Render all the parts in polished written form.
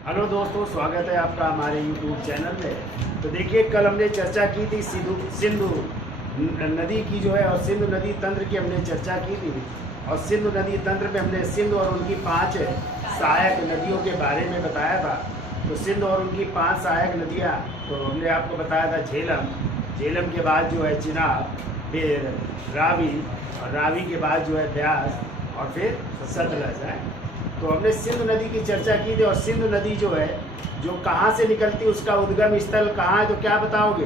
Hello दोस्तों, स्वागत है आपका हमारे YouTube चैनल में। तो देखिए, कल हमने चर्चा की थी सिंधु नदी की जो है, और सिंधु नदी तंत्र की हमने चर्चा की थी। और सिंधु नदी तंत्र में हमने सिंधु और उनकी 5 सहायक नदियों के बारे में बताया था। तो सिंधु और उनकी 5 सहायक नदियाँ, तो हमने आपको बताया था झेलम के बाद जो है चिनाब, फिर रावी, और रावी के बाद जो है ब्यास, और फिर सतलज है। तो हमने सिंधु नदी की चर्चा की थी। और सिंधु नदी जो है, जो कहाँ से निकलती है, उसका उद्गम स्थल कहाँ है, तो क्या बताओगे?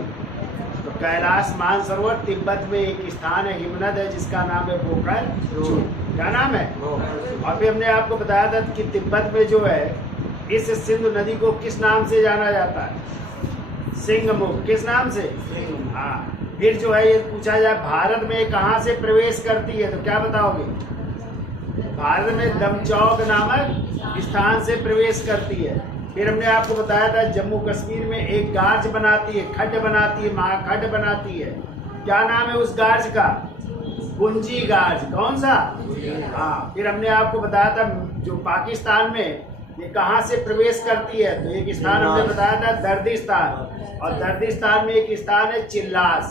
तो कैलाश मानसरोवर तिब्बत में एक स्थान है, हिमनद है, जिसका नाम है बोकारो। क्या नाम है? और फिर हमने आपको बताया था कि तिब्बत में जो है, इस सिंधु नदी को किस नाम से जाना जाता है? सिंगमुख। किस नाम से? हाँ। फिर जो है, ये पूछा जाए भारत में कहाँ से प्रवेश करती है, तो क्या बताओगे? भारत में दमचौक नामक स्थान से प्रवेश करती है। फिर हमने आपको बताया था जम्मू कश्मीर में एक गार्ज बनाती है, खड्ड बनाती है, महाखड्ड बनाती है। क्या नाम है उस गार्ज का? पुंजी गार्ज। कौन सा? हाँ। फिर हमने आपको बताया था जो पाकिस्तान में ये कहाँ से प्रवेश करती है, तो एक स्थान हमने बताया था दर्दिस्तान। और दर्दिस्तान में एक स्थान है चिल्लास,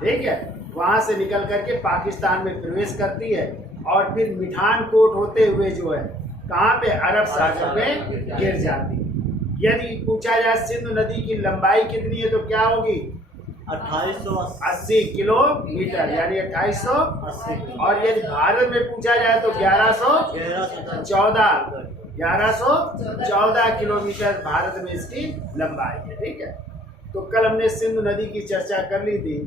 ठीक है, वहां से निकल करके पाकिस्तान में प्रवेश करती है। और फिर मिठान कोट होते हुए जो है कहाँ पे? अरब सागर में गिर जाती है। यदि पूछा जाए सिंधु नदी की लंबाई कितनी है, तो क्या होगी? 2880 किलोमीटर, यानी 2880। और यदि भारत में पूछा जाए तो 1114 किलोमीटर भारत में इसकी लंबाई है, ठीक है। तो कल हमने सिंधु नदी की चर्चा कर ली थी।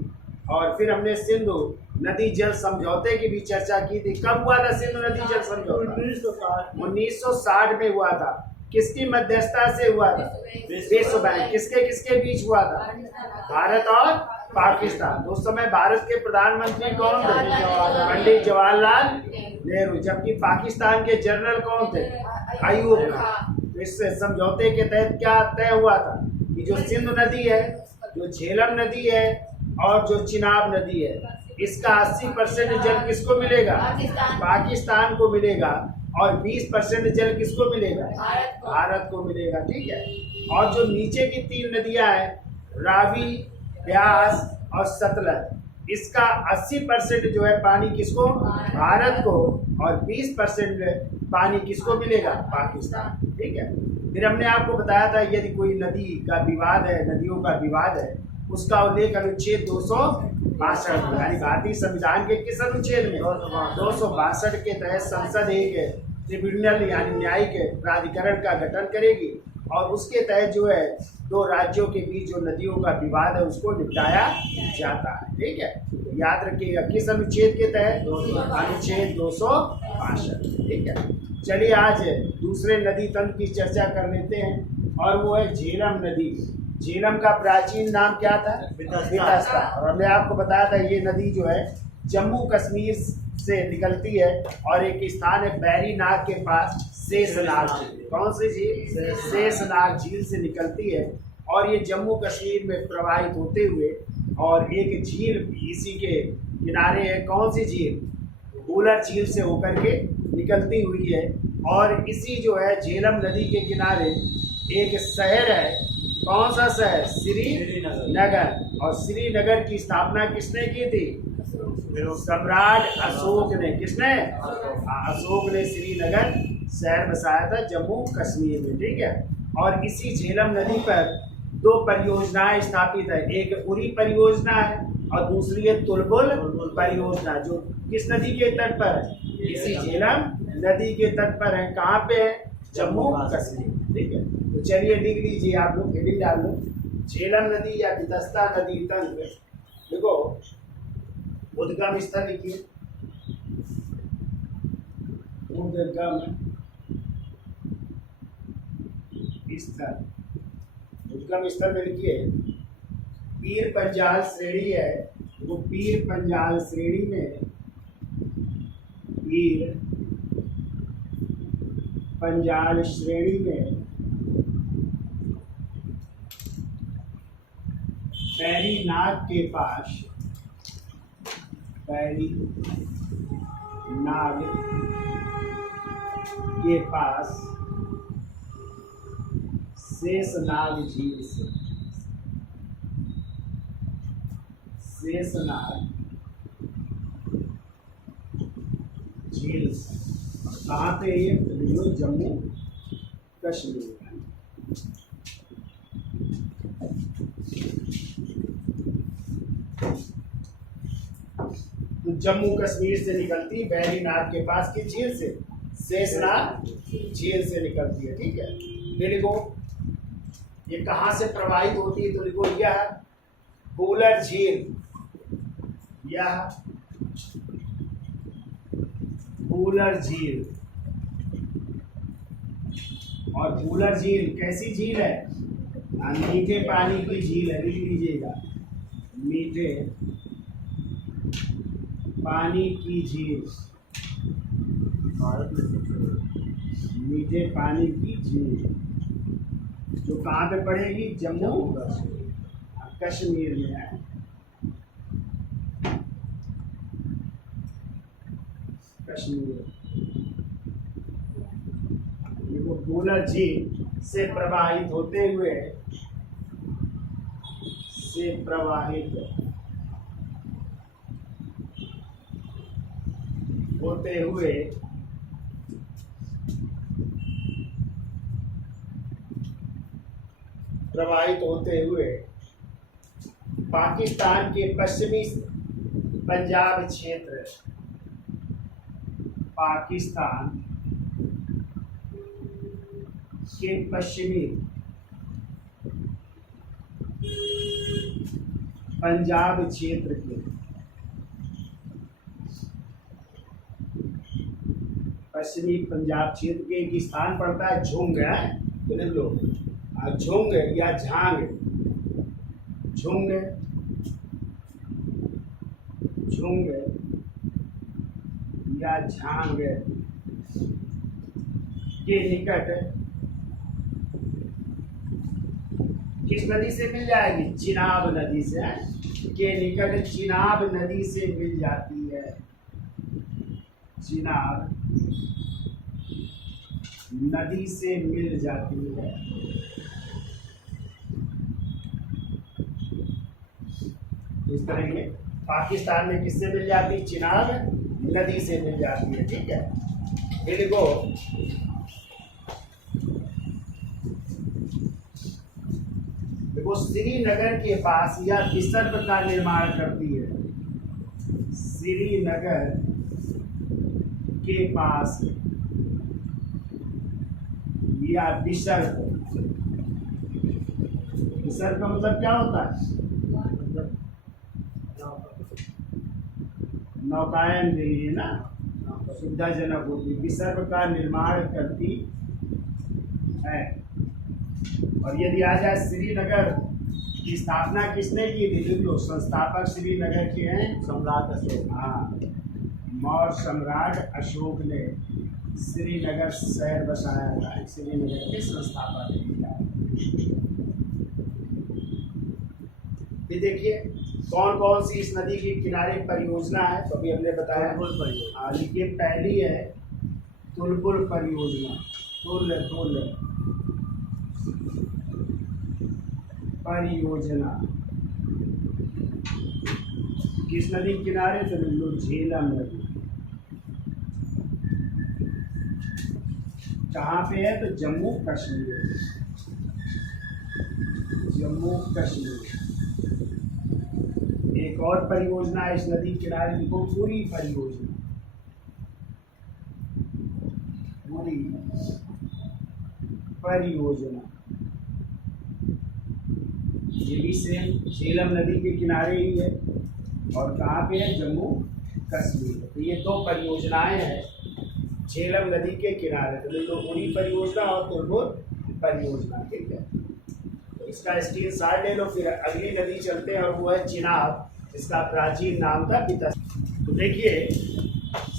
और फिर हमने सिंधु नदी जल समझौते की भी चर्चा की थी। कब हुआ था सिंधु नदी जल समझौता? 1960 में हुआ था। किसकी मध्यस्थता से हुआ था? विश्व बैंक। किसके किसके बीच हुआ था? भारत और पाकिस्तान। उस समय भारत के प्रधानमंत्री कौन थे? पंडित जवाहरलाल नेहरू। जबकि पाकिस्तान के जनरल कौन थे? अयूब खान। इस समझौते के तहत क्या तय हुआ था कि जो सिंधु नदी है, जो झेलम नदी है, और जो चिनाब नदी है, इसका 80% जल किसको मिलेगा? पाकिस्तान को मिलेगा। और 20% जल किसको मिलेगा? भारत को मिलेगा, ठीक है। और जो नीचे की 3 नदियां हैं, रावी, ब्यास और सतलज, इसका 80% जो है पानी किसको? भारत को। और 20% पानी किसको मिलेगा? पाकिस्तान, ठीक है। फिर हमने आपको बताया था यदि कोई नदी का विवाद है, नदियों का विवाद है, उसका उल्लेख अनुच्छेद 262 यानी भारतीय संविधान के किस अनुच्छेद में? 262 के तहत संसद एक ट्रिब्यूनल यानी न्यायिक प्राधिकरण का गठन करेगी। और उसके तहत जो है 2 राज्यों के बीच जो नदियों का विवाद है उसको निपटाया जाता है, ठीक है। तो याद रखिएगा किस अनुच्छेद के तहत? अनुच्छेद 262, ठीक है। चलिए आज दूसरे नदी तंत्र की चर्चा कर लेते हैं, और वो है झेलम नदी। झेलम का प्राचीन नाम क्या था? बितस्ता। और हमने आपको बताया था ये नदी जो है जम्मू कश्मीर से निकलती है, और एक स्थान है बैरीनाग के पास, शेषनाग झील। कौन सी झील? शेषनाग झील से निकलती है। और ये जम्मू कश्मीर में प्रवाहित होते हुए, और एक झील इसी के किनारे है। कौन सी झील? वुलर झील से होकर के निकलती हुई है। और इसी जो है झेलम नदी के किनारे एक शहर है। कौन सा शहर? श्रीनगर। और श्रीनगर की स्थापना किसने की थी? सम्राट अशोक ने। किसने? अशोक ने श्रीनगर शहर बसाया था जम्मू कश्मीर में, ठीक है। और इसी झेलम नदी पर 2 परियोजनाएं स्थापित है। एक उरी परियोजना है और दूसरी है तुलबुल परियोजना, जो किस नदी के तट पर है? इसी झेलम नदी के तट पर है। कहाँ पे है? जम्मू कश्मीर, ठीक है। तो चलिए लिख लीजिए आप लोग, हेडिंग डाल लो, झेलम नदी या बितस्ता नदी तंत्र। देखो, उद्गम स्थल लिखिए, उद्गम स्थल। उद्गम स्थल में लिखिए पीर पंजाल श्रेणी है। वो पीर पंजाल श्रेणी में, पीर पंजाल श्रेणी में बैरीनाग के पास, बैरीनाग के पास शेषनाग झील से, शेषनाग झील से। कहाँ पे ये? तो जम्मू कश्मीर। तो जम्मू कश्मीर से निकलती बैरीनाथ के पास की झील से, शेषनाग झील से निकलती है। ठीक है, ये लिखो ये कहाँ से प्रवाहित होती है, तो लिखो यह वूलर झील, यह वूलर झील। और वूलर झील कैसी झील है? मीठे पानी की झील है, लिख लीजिएगा, मीठे पानी की झील, मीठे पानी की झील, जो कहाँ पे पड़ेगी? जम्मू कश्मीर में है। कश्मीर देखो, वूलर झील से प्रवाहित होते हुए, से प्रवाहित होते हुए पाकिस्तान के पश्चिमी पंजाब क्षेत्र, पाकिस्तान के पश्चिमी पंजाब क्षेत्र के, पश्चिमी पंजाब क्षेत्र के एक स्थान पड़ता है झुंग, है तो लिख लो झुंग या झांग, झुंग, झुंग या झांग के निकट किस नदी से मिल जाएगी? चिनाब नदी से, के निकट चिनाब नदी से मिल जाती है, चिनाब नदी से मिल जाती है। इस तरह के पाकिस्तान में किससे मिल जाती है? चिनाब नदी से मिल जाती है। ठीक है, फिर देखो श्रीनगर के पास यह विसर्ग का निर्माण करती है, श्रीनगर के पास या विसर्ग, विसर्ग का मतलब क्या होता है? नौकायन के लिए ना सुविधाजनक होती, विसर्ग का निर्माण करती है। और यदि आ जाए श्रीनगर की स्थापना किसने की थी? लिख लो, संस्थापक श्रीनगर के हैं सम्राट अशोक। हाँ, मौर्य सम्राट अशोक ने श्रीनगर शहर बसाया था, श्रीनगर के संस्थापक। फिर देखिए कौन कौन सी इस नदी के किनारे परियोजना है, तो अभी हमने बताया परियोजना। लिखिए, पहली है तुलपुर परियोजना, तुल परियोजना किस नदी के किनारे? तो लिख लो झेलम नदी। कहाँ पे है? तो जम्मू कश्मीर, जम्मू कश्मीर। एक और परियोजना है इस नदी के किनारे, लिखो पूरी परियोजना, पूरी परियोजना। ये भी सेम झेलम नदी के किनारे ही है, और कहाँ पे है? जम्मू कश्मीर। तो ये दो परियोजनाएं हैं झेलम नदी के किनारे, तो देखो पूरी परियोजना और तुलपुर परियोजना। ठीक है, तो इसका स्क्रीनशॉट ले लो। फिर अगली नदी चलते हैं, और वो है चिनाब, जिसका प्राचीन नाम था पिता। तो देखिए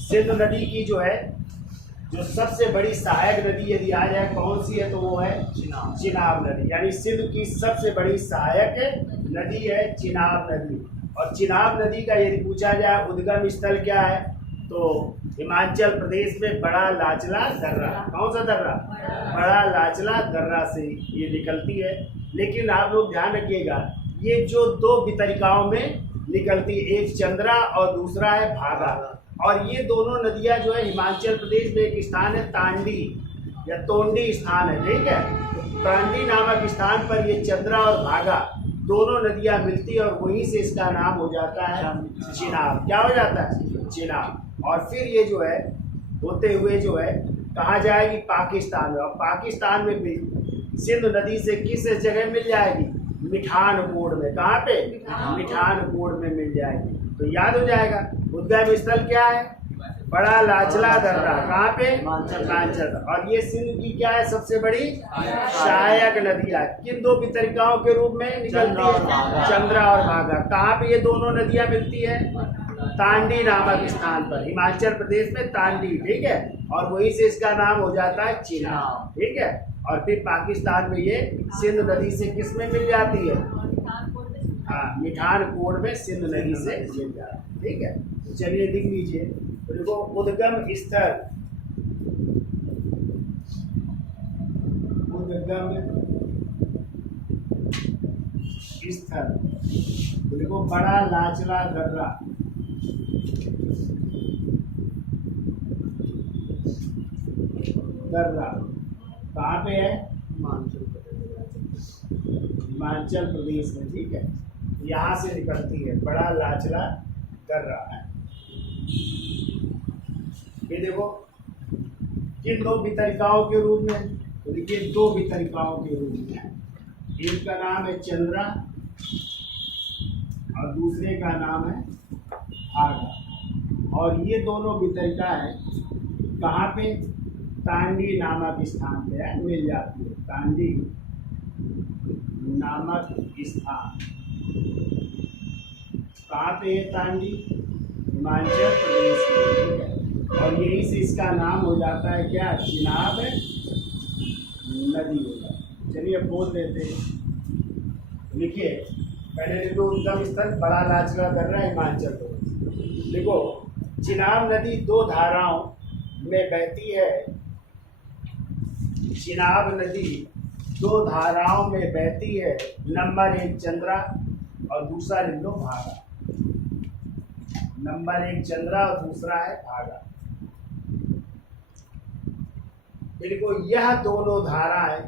सिंधु नदी की जो है, जो सबसे बड़ी सहायक नदी यदि आ जाए कौन सी है, तो वो है चिनाब नदी। यानी सिंधु की सबसे बड़ी सहायक नदी है चिनाब नदी। और चिनाब नदी का यदि पूछा जाए उद्गम स्थल क्या है, तो हिमाचल प्रदेश में बड़ा लाचला दर्रा, कौन सा दर्रा? बड़ा लाचला दर्रा से ये निकलती है। लेकिन आप लोग ध्यान रखिएगा, ये जो दो वितरिकाओं में निकलती है, एक चंद्रा और दूसरा है भागा, और ये दोनों नदियां जो है हिमाचल प्रदेश में एक स्थान है तांडी या तोंडी स्थान है, ठीक है। तो तांडी नामक स्थान पर ये चंद्रा और भागा दोनों नदियां मिलती है, और वहीं से इसका नाम हो जाता है चिनाब। क्या हो जाता है? चिनाब। और फिर ये जो है होते हुए जो है कहाँ जाएगी? पाकिस्तान में। और पाकिस्तान में भी सिंध नदी से किस जगह मिल जाएगी? मिठानकोट में। कहाँ पे? मिठानकोट में मिल जाएगी। तो याद हो जाएगा। उद्गम स्थल क्या है? बड़ा लाचला दर्रा। कहाँ पे? हिमाचल। और ये सिंध की क्या है? सबसे बड़ी सहायक नदियाँ। किन दो वितरिकाओं के रूप में निकलती है? चंद्रा और भागा। कहाँ पे ये दोनों नदियाँ मिलती है? तांडी नामक स्थान पर, हिमाचल प्रदेश में तांडी, ठीक है। और वहीं से इसका नाम हो जाता है चिनाब, ठीक है। और फिर पाकिस्तान में ये सिंध नदी से किस में मिल जाती है? हाँ, मिठानकोट में सिंध नदी से मिल जाती है, ठीक है। तो चलिए लिख लीजिए। तो देखो उद्गम स्थल, उद्गम स्थल, तो देखो बड़ा लाचला दर्रा, दर्रा कहाँ पे है? हिमाचल प्रदेश में, ठीक है। यहाँ से निकलती है, बड़ा लाचला दर्रा है। ये देखो किन दो वितरिकाओं के रूप में? तो देखिए दो वितरिकाओं के रूप में, एक का नाम है चंद्रा और दूसरे का नाम है भागा। और ये दोनों वितरिका है कहाँ पे? तांडी नामक स्थान पे है, मिल जाती है। तांडी नामक स्थान कहाँ पे है? तांडी, हिमाचल प्रदेश में। और यहीं से इसका नाम हो जाता है क्या? चिनाब नदी होगा। चलिए अब बोल देते हैं। लिखिए पहले देखो उद्गम स्थल बड़ा लाचला दर्रा, हिमाचल प्रदेश। देखो चिनाब नदी दो धाराओं में बहती है। चिनाब नदी दो धाराओं में बहती है। नंबर एक चंद्रा और दूसरा लिख लो भागा। नंबर एक चंद्रा और दूसरा है भागा। देखो यह दोनों धाराएं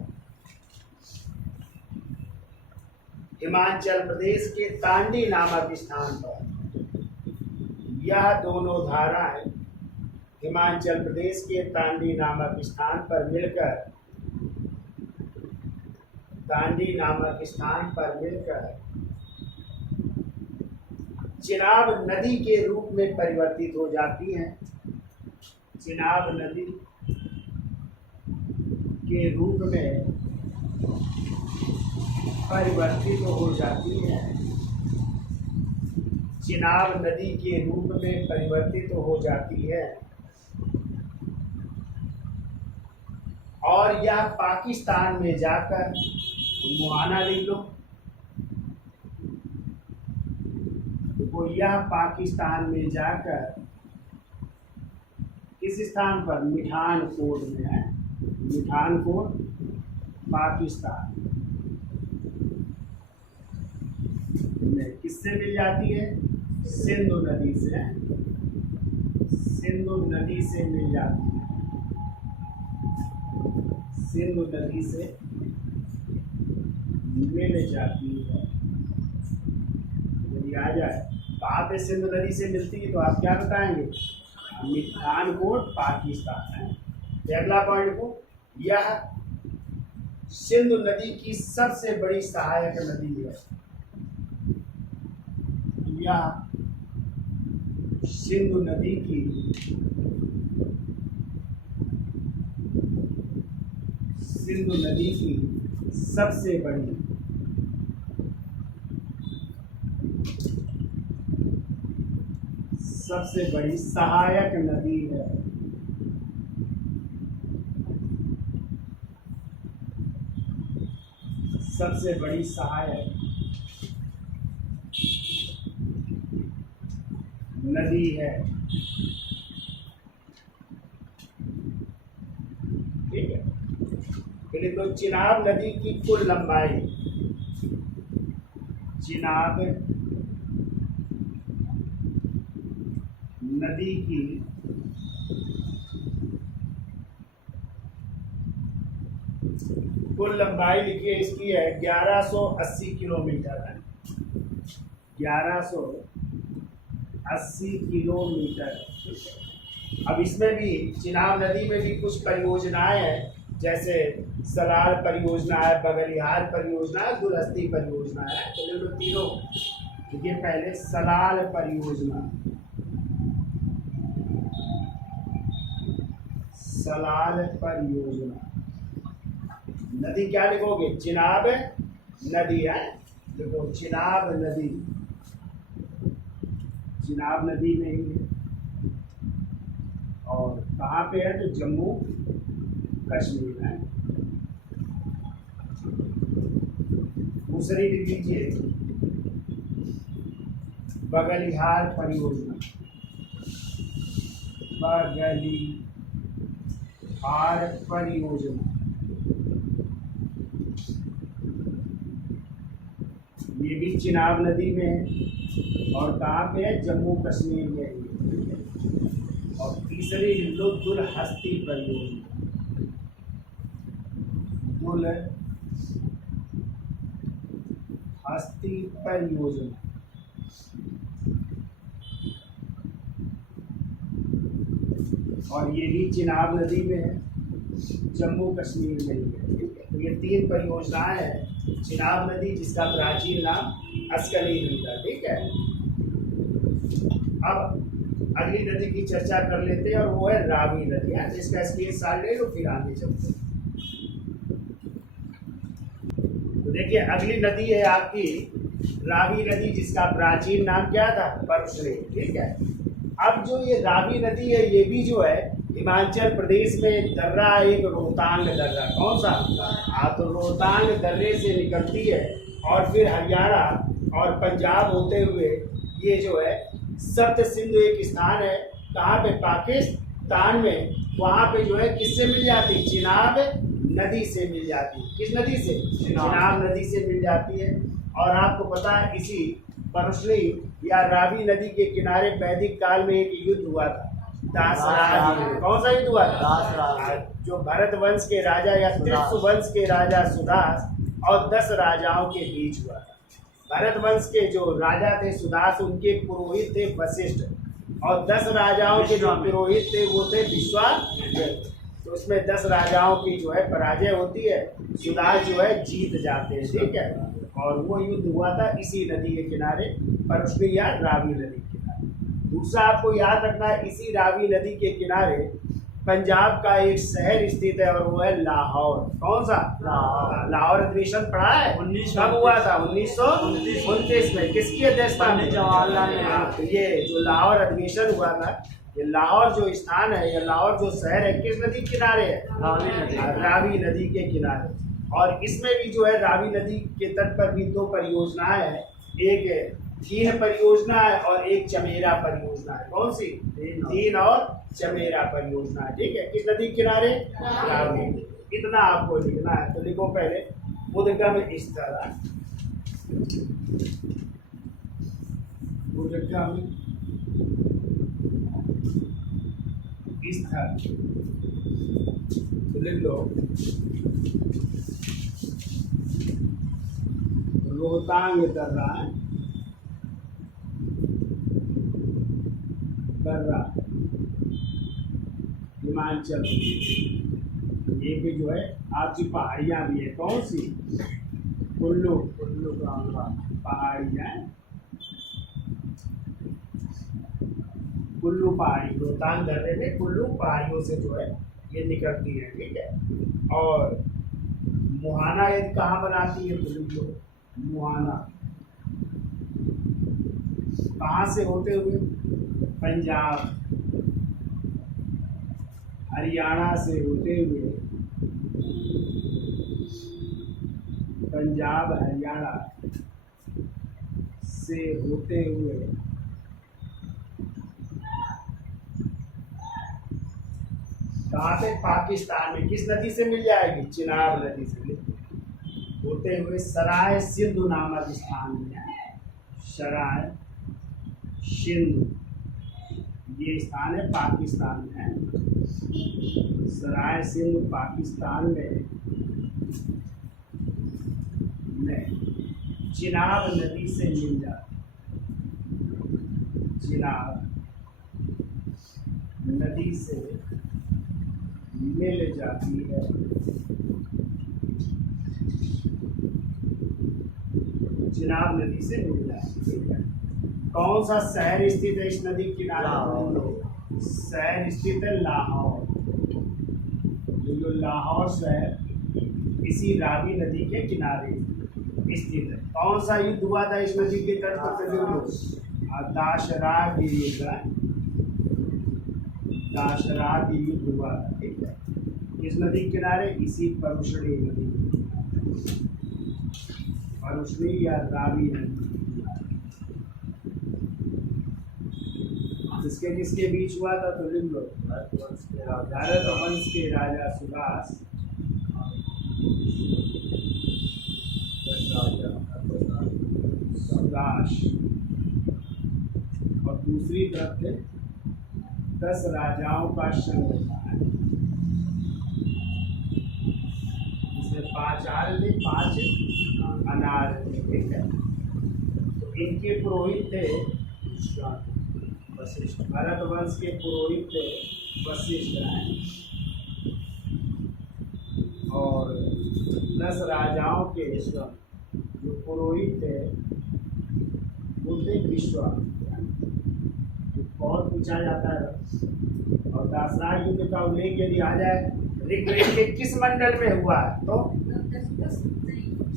हिमाचल प्रदेश के तांडी नामक स्थान पर, यह दोनों धाराएं हिमाचल प्रदेश के तांडी नामक स्थान पर मिलकर, तांडी नामक स्थान पर मिलकर चिनाब नदी के रूप में परिवर्तित हो जाती हैं। चिनाब नदी के रूप में परिवर्तित हो जाती है। चिनाब नदी के रूप में परिवर्तित हो जाती है और यह पाकिस्तान में जाकर, मुहाना लिख लो, तो यह पाकिस्तान में जाकर किस स्थान पर? मिठानकोट में है। मिठानकोट पाकिस्तान में किससे मिल जाती है? सिंधु नदी से, सिंधु नदी से मिल जाती है। सिंधु नदी से मिल जाती है। यदि आ जाए कहाँ पे सिंधु नदी से मिलती है तो आप क्या बताएंगे? मिठानकोट पाकिस्तान है। अगला पॉइंट को, यह सिंधु नदी की सबसे बड़ी सहायक नदी है। यह सिंधु नदी की सबसे बड़ी सहायक नदी है। सबसे बड़ी सहायक नदी है। तो चिनाब नदी की कुल लंबाई, चिनाब नदी की कुल लंबाई लिखिए इसकी है 1180 किलोमीटर है, 1180 किलोमीटर। अब इसमें भी चिनाब नदी में भी कुछ परियोजनाएं हैं, जैसे सलाल परियोजना है, बगलिहार परियोजना है, दुरस्ती परियोजना है। तो ले लो तीनों। देखिए पहले सलाल परियोजना, सलाल परियोजना। नदी क्या लिखोगे? चिनाब नदी है, देखो चिनाब नदी, चिनाब नदी में ही है। और कहाँ पे है? तो जम्मू कश्मीर है। दूसरी लिख लीजिए बगलिहार परियोजना, बगलिहार परियोजना, ये भी चिनाब नदी में है। और कहाँ पे है? जम्मू कश्मीर में है। और तीसरी लो दुलहस्ती परियोजना, दुलहस्ती परियोजना, और ये भी चिनाब नदी में है, जम्मू कश्मीर में ही है। ठीक है, तो ये तीन परियोजनाएं हैं। चिनाब नदी जिसका प्राचीन नाम अस्कली नदी था। ठीक है, अब अगली नदी की चर्चा कर लेते हैं और वो है रावी नदी। जिसका स्क्रीनशॉट ले लो, फिर आगे चलते हैं। तो देखिए अगली नदी है आपकी रावी नदी, जिसका प्राचीन नाम क्या था? परशुराम। ठीक है, अब जो ये रावी नदी है, ये भी जो है हिमाचल प्रदेश में दर्रा, एक रोहतांग दर्रा। कौन सा? तो रोहतांग दर्रे से निकलती है और फिर हरियाणा और पंजाब होते हुए ये जो है सप्त सिंधु एक स्थान है। कहाँ पे? पाकिस्तान में। वहाँ पे जो है किससे मिल जाती? चिनाब नदी से मिल जाती है। किस नदी से? चिनाब नदी से मिल जाती है। और आपको पता है इसी परशुराम या रावी नदी के किनारे वैदिक काल में एक युद्ध हुआ था, दासराज। कौन सा युद्ध हुआ था? जो भरत वंश के राजा या त्रिशु वंश के राजा सुदास और 10 राजाओं के बीच हुआ था। भरत वंश के जो राजा थे सुदास, उनके पुरोहित थे वशिष्ठ, और 10 राजाओं के जो पुरोहित थे वो थे विश्वामित्र। तो उसमें 10 राजाओं की जो है पराजय होती है, सुदास जो है जीत जाते हैं। ठीक है, और वो युद्ध हुआ था इसी नदी के किनारे, परशुराम या रावी नदी के किनारे। दूसरा आपको याद रखना है, इसी रावी नदी के किनारे पंजाब का एक शहर स्थित है और वो है लाहौर। कौन सा? लाहौर अधिवेशन पढ़ा है? कब हुआ था? 1929 में। किसकी अध्यक्षता में? जवाहरलाल नेहरू। ये जो लाहौर अधिवेशन हुआ था, ये लाहौर जो स्थान है, ये लाहौर जो शहर है, किस नदी के किनारे है? रावी नदी के किनारे। और इसमें भी जो है रावी नदी के तट पर भी 2 परियोजनाएं हैं, एक दीन परियोजना है और एक चमेरा परियोजना है। कौन सी? दीन और चमेरा परियोजना है। ठीक है, किस नदी के किनारे? रावी। इतना आपको लिखना है। तो लिखो पहले उद्गम स्थल, उद्गम स्थल, तो लिख लो रोहतांग दर्रा, हिमाचल। ये भी जो है आपकी पहाड़ियाँ भी है। कौन सी? कुल्लू पहाड़ियाँ, कुल्लू पहाड़ी, रोहतांग दर्रे में कुल्लू पहाड़ियों से जो है ये निकलती है। ठीक है, और मुहाना ये कहाँ बनाती है? तो मुहाना कहाँ से होते हुए? पंजाब हरियाणा से होते हुए, पंजाब हरियाणा से होते हुए कहाँ पे? पाकिस्तान में। किस नदी से मिल जाएगी? चिनाब नदी से। होते हुए सराय सिंधु नामक स्थान में, सराय सिंधु ये स्थान है पाकिस्तान में है। सराय सिंधु पाकिस्तान में चिनाब नदी से मिल जाती, चिनाब नदी से मिल जाती है। चिनाब नदी से मिल जाती है। कौन सा शहर स्थित है इस नदी के किनारे? शहर स्थित है लाहौर। जो लाहौर शहर इसी रावी नदी के किनारे स्थित है। कौन सा युद्ध हुआ था इस नदी के तट पर? दाशराग युद्ध, दाशराग युद्ध हुआ था, ठीक है। इस नदी के किनारे इसी परुष्णी नदी, परुष्णी या रावी नदी, किसके किसके बीच हुआ था? तो लिख लो। भारत वंश के राजा सुभाष और दूसरी तरफ थे 10 राजाओं का संघ था, जिसमें 5 आर्य थे, 5 अनार्य थे, ठीक है। तो इनके पुरोहित थे वशिष्ठ, भरत वंश के पुरोहित थे वशिष्ठ हैं, और 10 राजाओं के जो पुरोहित थे वो थे विश्वामित्र। बहुत पूछा जाता है। और दासराग युद्ध का उल्लेख यदि आ जाए ऋग्वेद के किस मंडल में हुआ है? तो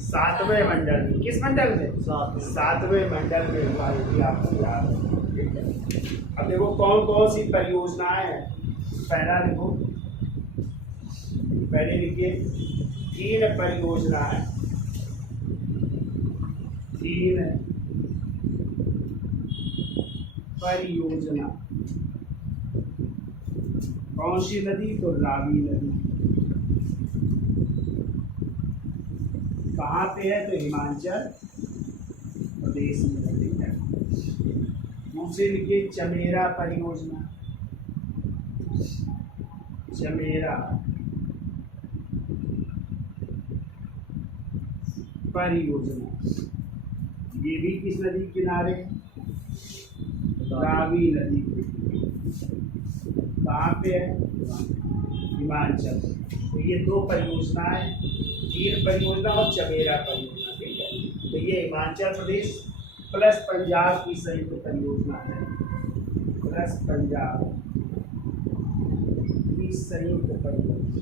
7वें मंडल में। किस मंडल में? 7वें मंडल में हुआ, यदि आपको याद है। अब देखो कौन कौन सी परियोजनाएं हैं। पहला देखो, पहले लिखिए 3 परियोजनाएं, 3 परियोजना। कौन सी नदी? तो रावी नदी। कहाँ पे है? तो हिमाचल प्रदेश में है। दूसरी लिखिए चमेरा परियोजना, चमेरा परियोजना, ये भी किस नदी के किनारे? रावी नदी के। कहाँ पे है? हिमाचल। तो ये 2 परियोजनाएं, 3 परियोजना और चमेरा परियोजना, ठीक है। तो ये हिमाचल प्रदेश प्लस पंजाब की संयुक्त परियोजना है, प्लस पंजाब की संयुक्त परियोजना।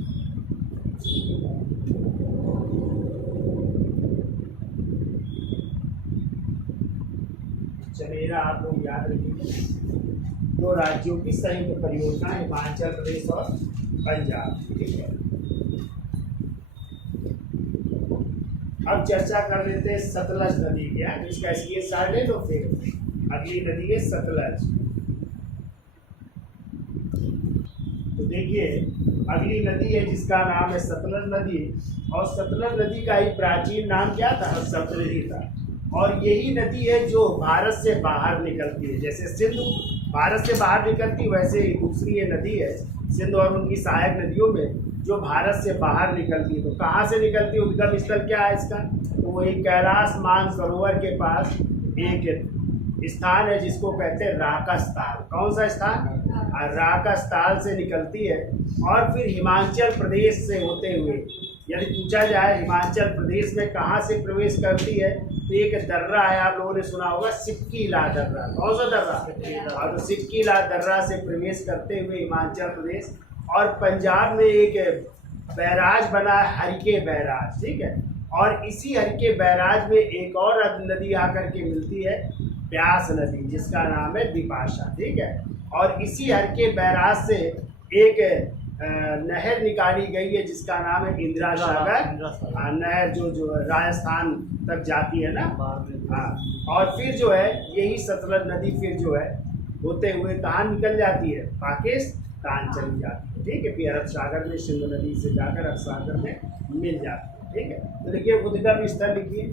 चमेरा आप लोग याद रखिए, 2 राज्यों की संयुक्त परियोजना, हिमाचल प्रदेश और पंजाब, ठीक है। अब चर्चा कर लेते हैं सतलज नदी की। इसका इसलिए साइड है। तो फिर अगली नदी है सतलज। तो देखिए अगली नदी है जिसका नाम है सतलज नदी, और सतलज नदी का ही प्राचीन नाम क्या था? सतलज था। और यही नदी है जो भारत से बाहर निकलती है। जैसे सिंधु भारत से बाहर निकलती, वैसे ही दूसरी ये नदी है सिंधु और उनकी सहायक नदियों में जो भारत से बाहर निकलती है। तो कहाँ से निकलती है? उद्गम स्थल क्या है इसका? तो वही कैलाश मानसरोवर के पास एक स्थान है जिसको कहते हैं राकस्थाल। कौन सा स्थान? राकस्थाल से निकलती है और फिर हिमाचल प्रदेश से होते हुए, यदि पूछा जाए हिमाचल प्रदेश में कहाँ से प्रवेश करती है, तो एक दर्रा है, आप लोगों ने सुना होगा, सिक्कीला दर्रा। कौन सा दर्रा? और तो सिक्कीला दर्रा से प्रवेश करते हुए हिमाचल प्रदेश, और पंजाब में एक बैराज बना है, हरिके बैराज, ठीक है। और इसी हरिके बैराज में एक और नदी आकर के मिलती है, ब्यास नदी, जिसका नाम है बिपाशा, ठीक है। और इसी हरिके बैराज से एक नहर निकाली गई है जिसका नाम है इंदिरा सागर नहर, जो राजस्थान तक जाती है ना। हाँ, और फिर जो है यही सतलज नदी फिर जो है होते हुए कहाँ निकल जाती है? पाकिस्तान चली जाती है, ठीक है। फिर अरब सागर में सिंधु नदी से जाकर अरब सागर में मिल जाती है। ठीक है। तो देखिए उद्गम स्थल लिखिए,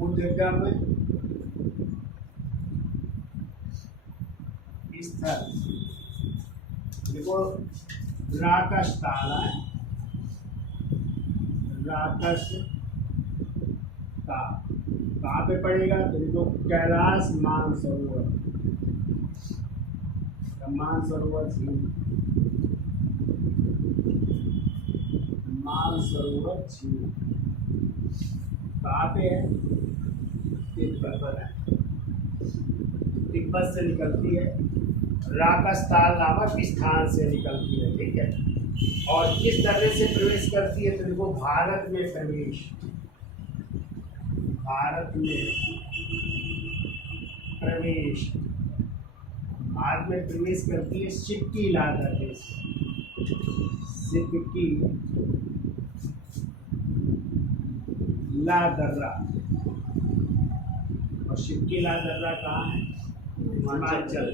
उद्गम स्थल। देखो राकसताल है, राकसताल कहाँ पे पड़ेगा? तो देखो कैलाश मानसरोवर, मानसरोवर झील, मानसरोवर झील कहाँ पे है? तिब्बत पर है, तिब्बत से निकलती है, राकसताल नामक स्थान से निकलती है, ठीक है। और किस तरह से प्रवेश करती है? तो देखो भारत में प्रवेश, भारत में प्रवेश, भारत में प्रवेश करती है सिक्की लादर्रा से, सिक्की लादर्रा। और सिक्की लादर्रा कहाँ है? हिमाचल।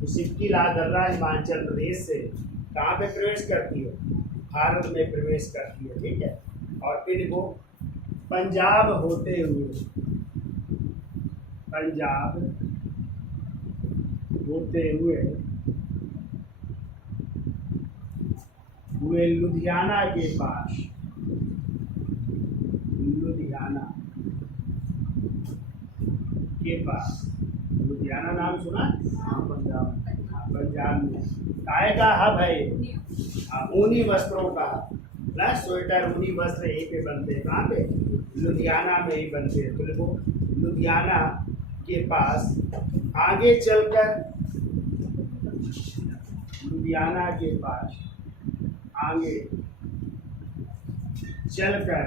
तो सिक्की लादर्रा हिमाचल प्रदेश से कहाँ पे प्रवेश करती है? भारत में प्रवेश करती है, ठीक है। और फिर वो पंजाब होते हुए, पंजाब होते हुए लुधियाना के पास, लुधियाना के पास, लुधियाना नाम सुना? पंजाब, पंजाब में काय का हब है ये? ऊनी वस्त्रों का ना, स्वेटर ऊनी वस्त्र यहीं पे बनते हैं। कहाँ पे? लुधियाना में ही बनते हैं। तो देखो लुधियाना के पास आगे चलकर, लुधियाना के पास आगे चलकर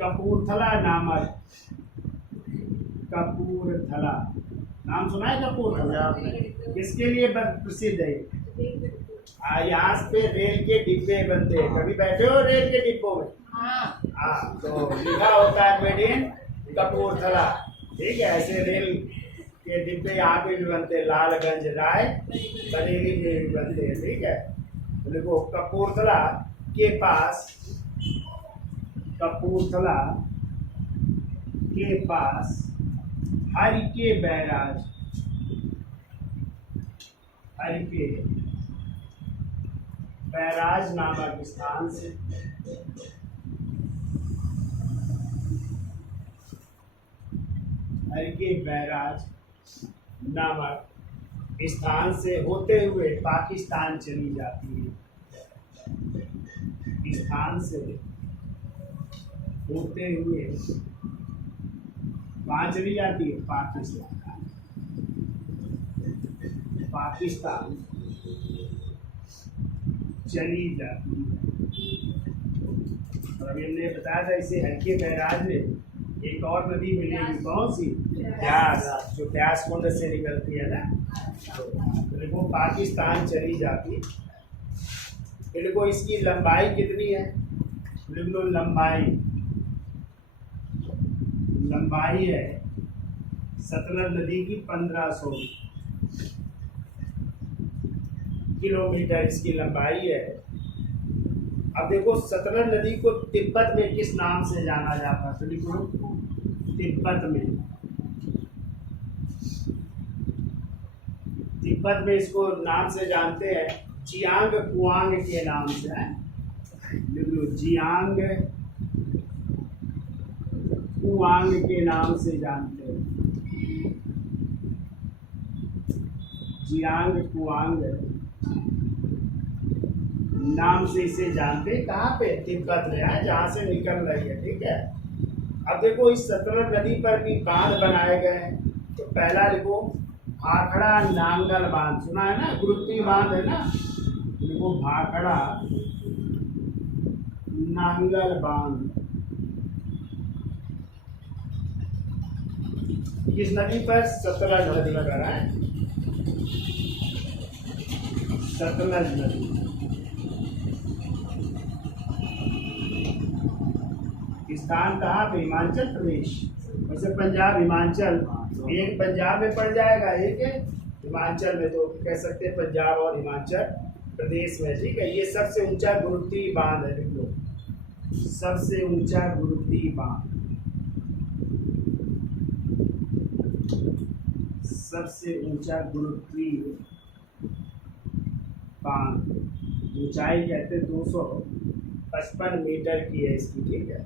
कपूरथला नामक, कपूरथला नाम सुना है? कपूरथला किसके लिए प्रसिद्ध है? यहाँ पे रेल के डिब्बे बनते हैं, कभी बैठे हो रेल के डिब्बों में? हाँ, तो लिखा होता है मेड इन कपूरथला, ठीक है। ऐसे रेल के डिब्बे यहाँ पे भी बनते हैं, लालगंज, राय बरेली में भी बनते हैं, ठीक है। तो देखो कपूरथला के पास, कपूरथला के पास हरिके बैराज, हरिके बैराज नामक स्थान से हरिके बैराज नामक स्थान से होते हुए पाकिस्तान चली जाती है, स्थान से होते हुए कहाँ चली जाती है? पाकिस्तान, पाकिस्तान चली जाती है। और अभी हमने बताया था इसे हल्के बैराज में एक और नदी मिलेगी, कौन सी? ब्यास, जो ब्यास कुंड से निकलती है ना। तो देखो पाकिस्तान चली जाती है। फिर देखो इसकी लंबाई कितनी है? देखो लंबाई, लंबाई है सतलज नदी की 1500 किलोमीटर इसकी लंबाई है। अब देखो सतलज नदी को तिब्बत में किस नाम से जाना जाता है? तो देखो तिब्बत में, तिब्बत में इसको नाम से जानते हैं जियांग कुआंग के नाम से है। देखो जियांग कुआंग के नाम से जानते हैं, जियांग कुआंग नाम से इसे जानते हैं। कहाँ पे? तिब्बत में है, जहाँ से निकल रही है, ठीक है। अब देखो इस सतलज नदी पर भी बांध बनाए गए हैं। तो पहला देखो भाखड़ा नांगल बांध, सुना है ना? गुरुत्वी बांध है ना। देखो भाखड़ा नांगल बांध किस नदी पर? सतलज नदी पर है, सतलज नदी। स्थान कहाँ पे? हिमाचल प्रदेश। वैसे पंजाब हिमाचल, एक पंजाब में पड़ जाएगा, एक हिमाचल में, तो कह सकते हैं पंजाब और हिमाचल प्रदेश में, ठीक है। ये सबसे ऊंचा गुरुत्वीय बांध है, लिख लो, सबसे ऊंचा गुरुत्वीय बांध, सबसे ऊंचा गुरुत्वीय बांध, ऊंचाई कहते 255 मीटर की है इसकी, ठीक है।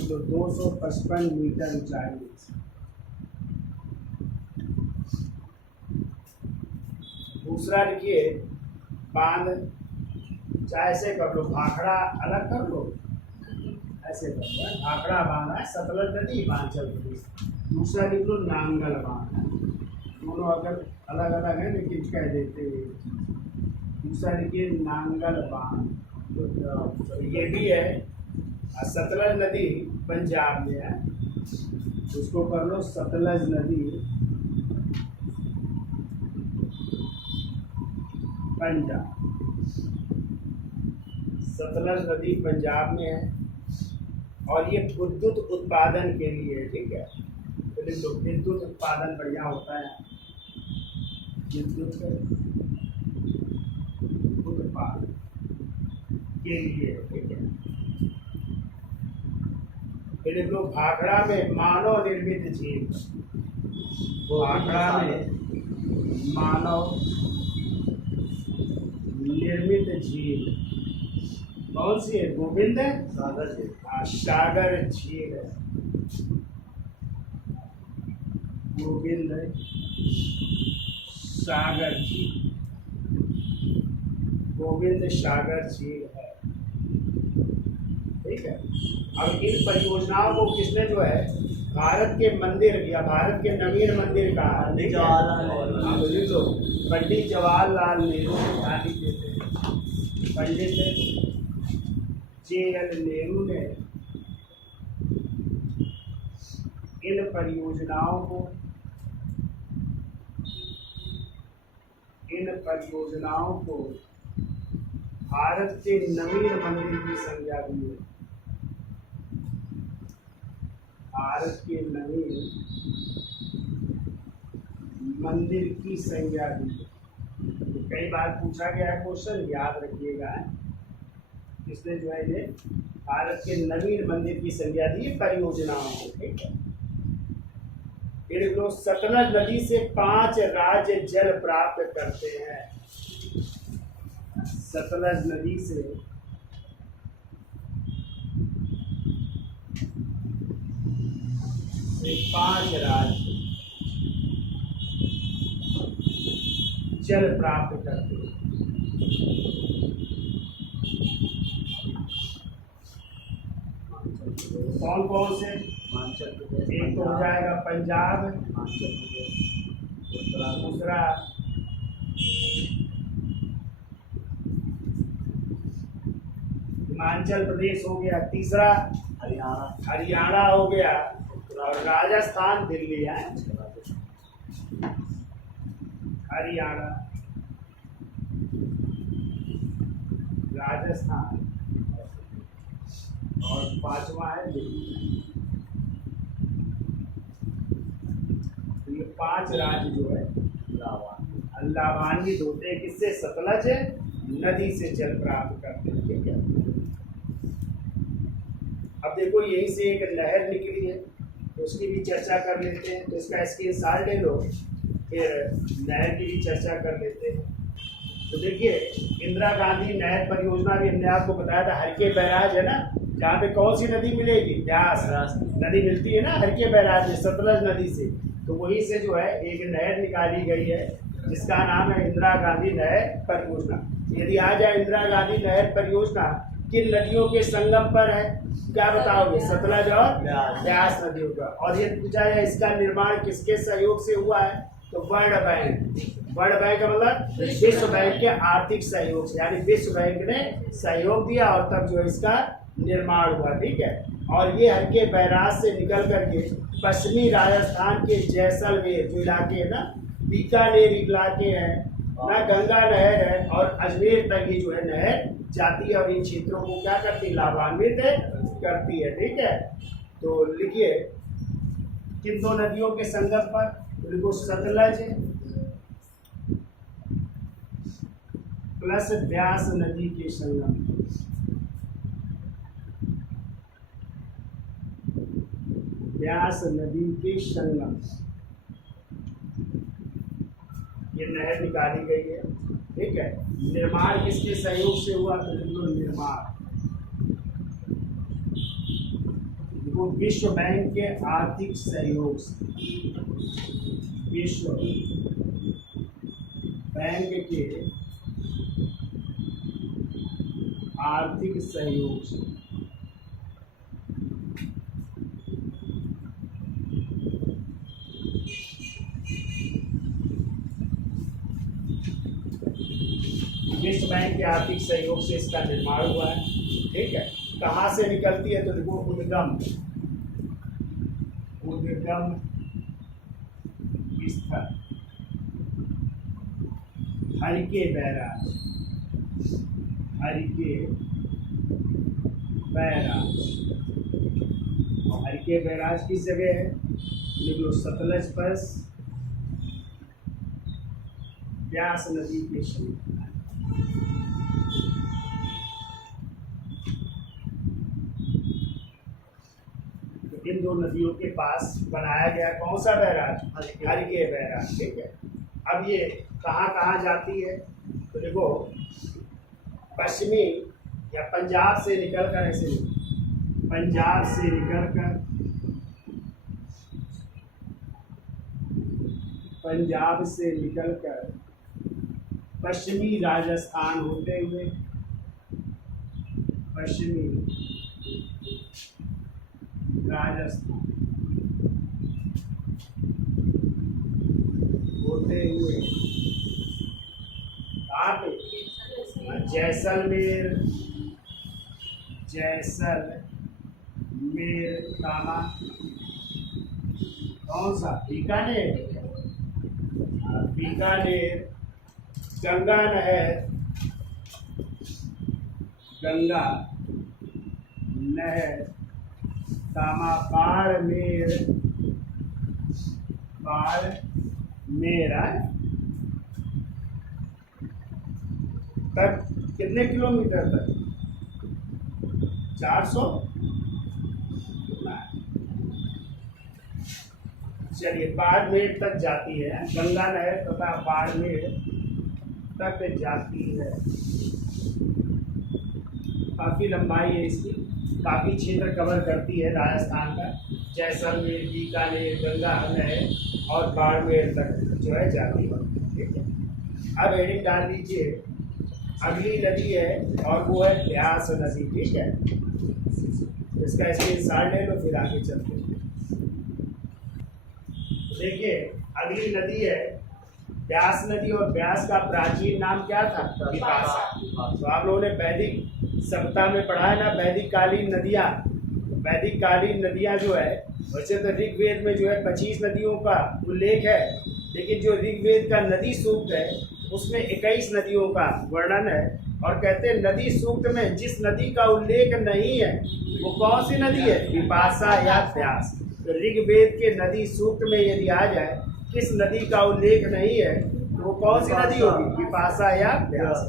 तो 255 मीटर ऊंचाई है। दूसरा लिखिए बांध, चाहे ऐसे कर लो, भाखड़ा अलग कर लो, ऐसे कर लो, भाखड़ा बांध है, सतलज नदी हिमाचल प्रदेश। दूसरा लिख लो नांगल बांध, दोनों अगर अलग अलग है लेकिन कह देते हैं। दूसरा लिखिए नांगल बांध, तो ये भी है, सतलज नदी पंजाब में है, उसको कर लो सतलज नदी पंजाब, सतलज नदी पंजाब में है और ये विद्युत उत्पादन के लिए, ठीक है। तो लिख लो विद्युत उत्पादन बढ़िया होता है, विद्युत उत्पादन के लिए, ठीक है। फिर लिख लो भाखड़ा में मानव निर्मित झील, भाखड़ा में मानव निर्मित झील कौन सी है? गोविंद सागर झील, सागर झील है, गोविंद सागर झील, गोविंद सागर झील है, ठीक है। अब इन परियोजनाओं को किसने जो है भारत के मंदिर या भारत के नवीन मंदिर का पंडित जवाहरलाल नेहरू, पंडित जवाहरलाल नेहरू देते हैं, पंडित JL नेहरू ने इन परियोजनाओं को भारत के नवीन मंदिर की संज्ञा दी है, भारत के नवीन मंदिर की संज्ञा दी है। तो कई बार पूछा गया है क्वेश्चन, याद रखिएगा, इसने जो है ये भारत के नवीन मंदिर की संज्ञा दी है परियोजनाओं को, ठीक है। फिर लोग सतलज नदी से 5 राज्य जल प्राप्त करते हैं, सतलज नदी से 5 राज्य जल प्राप्त करते हैं। कौन कौन से? हिमाचल प्रदेश, एक तो हो जाएगा पंजाब, हिमाचल प्रदेश, दूसरा हिमाचल प्रदेश हो गया, तीसरा हरियाणा, हरियाणा हो गया, और राजस्थान दिल्ली है, हरियाणा राजस्थान, और 5वां है दिल्ली। तो ये 5 राज्य जो है लाभान्वित होते हैं किससे? सतलज नदी से जल प्राप्त करते हैं, ठीक है। अब देखो यहीं से एक नहर निकली है, तो उसकी भी चर्चा कर लेते हैं। तो इसका स्क्रीनशॉट ले लो, फिर नहर की भी चर्चा कर लेते हैं। तो देखिए इंदिरा गांधी नहर परियोजना भी हमने आपको बताया था, हरके बैराज है ना, जहाँ पे कौन सी नदी मिलेगी? ब्यास नदी मिलती है ना हरके बैराज में, सतलज नदी से। तो वहीं से जो है एक नहर निकाली गई है जिसका नाम है इंदिरा गांधी नहर परियोजना। यदि आ जाए इंदिरा गांधी नहर परियोजना किन नदियों के संगम पर है, क्या बताओगे? सतलज और ब्यास नदियों का। और ये पूछा है इसका निर्माण किसके सहयोग से हुआ है? तो वर्ल्ड बैंक, वर्ल्ड बैंक का मतलब विश्व बैंक के आर्थिक सहयोग से, यानी विश्व बैंक ने सहयोग दिया और तब जो इसका निर्माण हुआ, ठीक है। और ये हरके बैराज से निकल करके पश्चिमी राजस्थान के जैसलमेर जो इलाके है ना, बीकानेर इलाके हैं ना, गंगा नहर है, और अजमेर तक ही जो है नहर जाती है और इन क्षेत्रों को क्या करती है? लाभान्वित करती है, ठीक है। तो लिखिए किन दो नदियों के संगम पर? देखो सतलज प्लस व्यास नदी के संगम। व्यास नदी के संगम ये नहर निकाली गई है, ठीक है। निर्माण किसके सहयोग से हुआ? तो निर्माण वो विश्व बैंक के आर्थिक सहयोग से, विश्व बैंक के आर्थिक सहयोग से। विश्व बैंक के आर्थिक सहयोग से इसका निर्माण हुआ है, ठीक है। कहाँ से निकलती है? तो देखो उद्गम, उद्गम स्थल Harike barrage, Harike barrage. Harike barrage किस जगह है? देखो सतलज पर व्यास नदी के समीप। इन दो नदियों के पास बनाया गया कौन सा बैराज? हरिके बैराज, ठीक है। अब ये कहाँ कहाँ जाती है? तो देखो पश्चिमी या पंजाब से निकलकर, ऐसे पंजाब से निकलकर, पंजाब से निकलकर पश्चिमी राजस्थान होते हुए, पश्चिमी राजस्थान होते हुए कहाँ पे? जैसलमेर, जैसलमेर कहाँ? कौन सा? बीकानेर, बीकानेर। गंगा नहर, गंगा नहर तामा बाड़मेर, बाड़मेर तक कितने किलोमीटर तक? 400। चलिए बाड़मेर तक जाती है गंगा नहर तथा बाड़मेर तक जाती है। काफ़ी लंबाई है इसकी, काफ़ी क्षेत्र कवर करती है राजस्थान का। जैसलमेर, बीकानेर, गंगा नहर और बाड़मेर तक जो है जाती है, ठीक है। अब हेडिंग डाल लीजिए, अगली नदी है और वो है व्यास नदी, ठीक है। इसका स्क्रीनशॉट ले लो, फिर आगे चलते हैं। देखिए अगली नदी है व्यास नदी, और व्यास का प्राचीन नाम क्या था? विपाशा। तो आप लोगों ने वैदिक सभ्यता में पढ़ा है ना, वैदिक कालीन नदियाँ। वैदिक कालीन नदियाँ जो है, वैसे तो ऋग्वेद में जो है 25 नदियों का उल्लेख है, लेकिन जो ऋग्वेद का नदी सूक्त है उसमें 21 नदियों का वर्णन है। और कहते हैं नदी सूक्त में जिस नदी का उल्लेख नहीं है वो कौन सी नदी है? विपाशा या व्यास। तो ऋग्वेद के नदी सूक्त में यदि आ जाए किस नदी का उल्लेख नहीं है तो वो कौन सी नदी होगी? विपाशा या व्यास।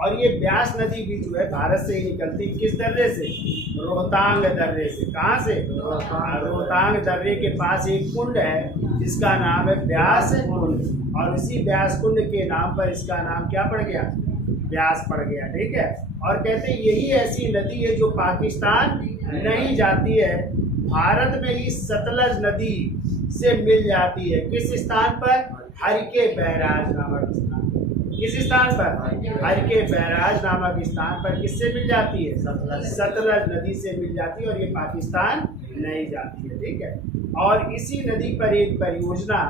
और ये व्यास नदी भी जो है भारत से ही निकलती, किस दर्रे से? रोहतांग दर्रे से। कहाँ से? रोहतांग दर्रे के पास एक कुंड है जिसका नाम है व्यास कुंड, और इसी व्यास कुंड के नाम पर इसका नाम क्या पड़ गया? व्यास पड़ गया, ठीक है। और कहते हैं यही ऐसी नदी है जो पाकिस्तान नहीं जाती है, भारत में ही सतलज नदी से मिल जाती है। किस स्थान पर? हरिके बैराज नामक स्थान। किस स्थान पर? हरिके बैराज नामक स्थान पर किससे मिल जाती है? सतलज नदी से मिल जाती है, और ये पाकिस्तान नहीं जाती है, ठीक है। और इसी नदी पर एक परियोजना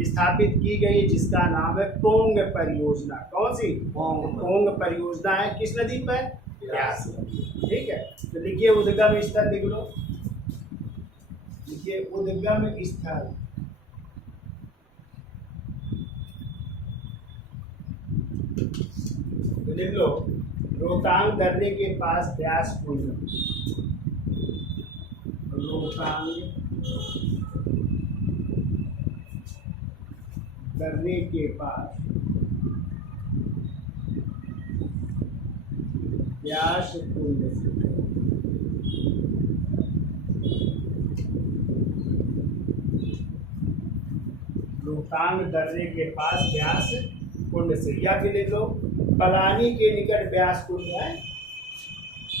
स्थापित की गई जिसका नाम है पोंग परियोजना। कौन सी? पोंग परियोजना है। किस नदी पर? व्यास नदी, ठीक है। तो लिखिए उद्गम स्थल, लिख लो, लिखिए उद्गम स्थल। तो लिख लो रोहतांग दर्रे के पास व्यास कुंड। रोहतांग दर्रे के पास व्यास कुंड से। रोहतांग दर्रे के पास व्यास कुंड से, या फिर लिख लो पलानी के निकट व्यास कुंड है।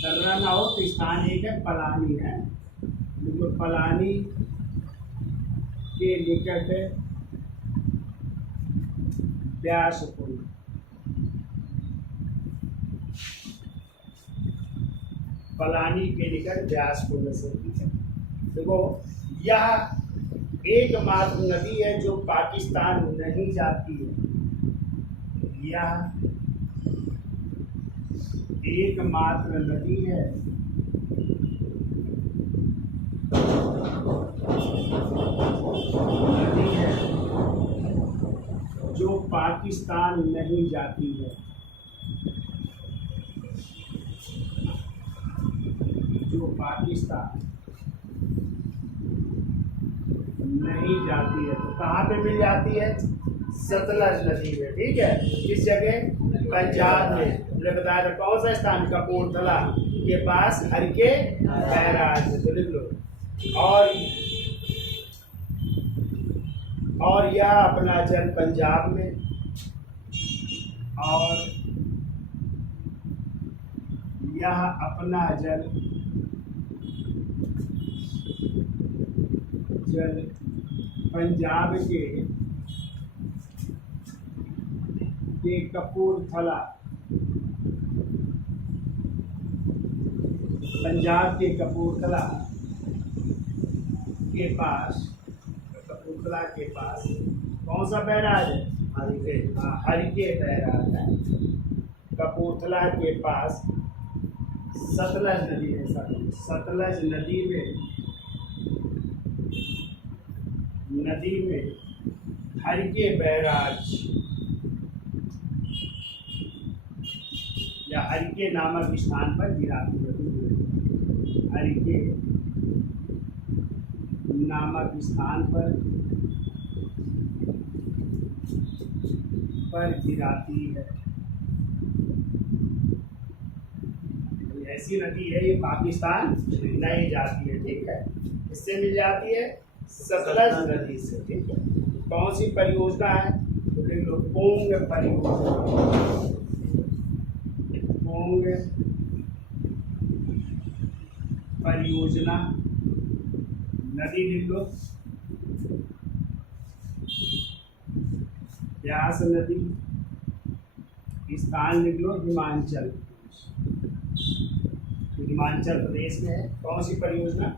दर्रा ना हो तो स्थान एक है, पलानी है। लिख लो पलानी के निकट व्यास कुंड। पलानी के निकट व्यास कुंड से। देखो यह एकमात्र नदी है जो पाकिस्तान नहीं जाती है। यह एकमात्र नदी है जो पाकिस्तान नहीं जाती है। जो पाकिस्तान नहीं जाती है, तो कहाँ पे मिल जाती है? सतलज नदी में। ठीक है, किस जगह? पंजाब में। मुझे बताया था कौन सा स्थान? कपूरथला के पास हरके बैराज में। तो लिख लो। और यह अपना जल पंजाब में, और यह अपना जल पंजाब के कपूरथला, पंजाब के कपूरथला के पास, कपूरथला के पास कौन सा बैराज है? हरिके बैराज है। कपूरथला के पास सतलज नदी है। सतलज नदी में हरिके बैराज या हरिके नामक स्थान पर गिराती है। हरिके नामक स्थान पर गिराती है। ऐसी नदी है, ये पाकिस्तान नहीं जाती है। ठीक है, इससे मिल जाती है सतलज नदी से। ठीक है, कौन सी परियोजना है? तो देख लो पोंग परियोजना। पोंग परियोजना नदी लिख लो। व्यास नदी, स्थान लिख लो हिमाचल, हिमाचल प्रदेश में है। कौन सी परियोजना?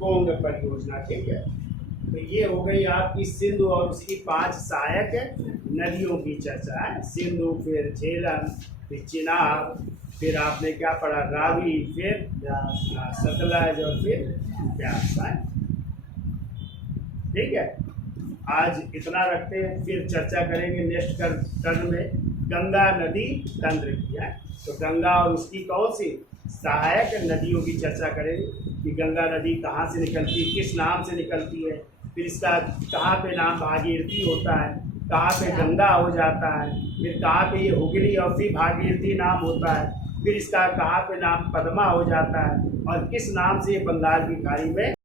पोंग परियोजना। ठीक है, तो ये हो गई आपकी सिंधु और उसकी 5 सहायक नदियों की चर्चा है। सिंधु, फिर झेलम, फिर चिनाब, फिर आपने क्या पढ़ा? रावी, फिर सतलज और फिर व्यास। ठीक है, आज इतना रखते हैं, फिर चर्चा करेंगे नेक्स्ट टर्न में गंगा नदी तंत्र की है। तो गंगा और उसकी कौन सी सहायक नदियों की चर्चा करेंगे कि गंगा नदी कहाँ से निकलती है, किस नाम से निकलती है, फिर इसका कहाँ पे नाम भागीरथी होता है, कहाँ पे गंगा हो जाता है, फिर कहाँ पे ये हुगली और फिर भागीरथी नाम होता है, फिर इसका कहाँ पे नाम पद्मा हो जाता है, और किस नाम से ये बंगाल की खाड़ी में